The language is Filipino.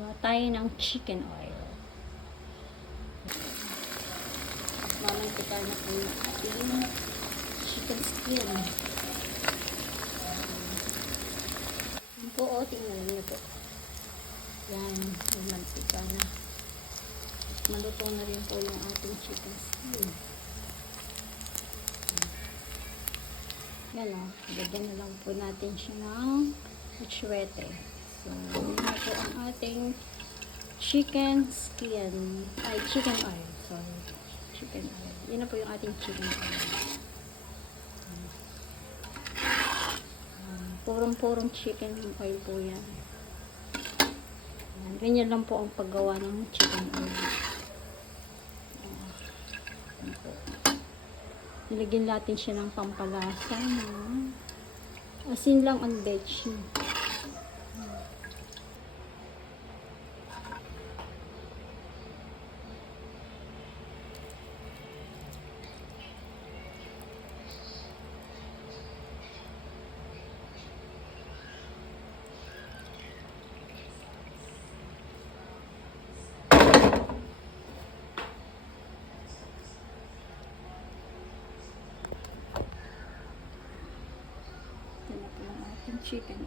Gawa tayo ng chicken oil. Mamantika na po yung ating chicken skin. Yan po, o, tingnan niyo po. Yan, may mantika na. Maluto na rin po yung ating chicken skin. Yan o, lagyan na lang po natin siya ng atsuete. So, yun na po ang ating chicken skin. Ay, chicken oil. Sorry. Chicken oil. Yun na po yung ating chicken oil. Purong-purong chicken oil po yan. Ganyan lang po ang paggawa ng chicken oil. Nilagyan natin siya ng pampalasa. Asin lang ang veggie. Chicken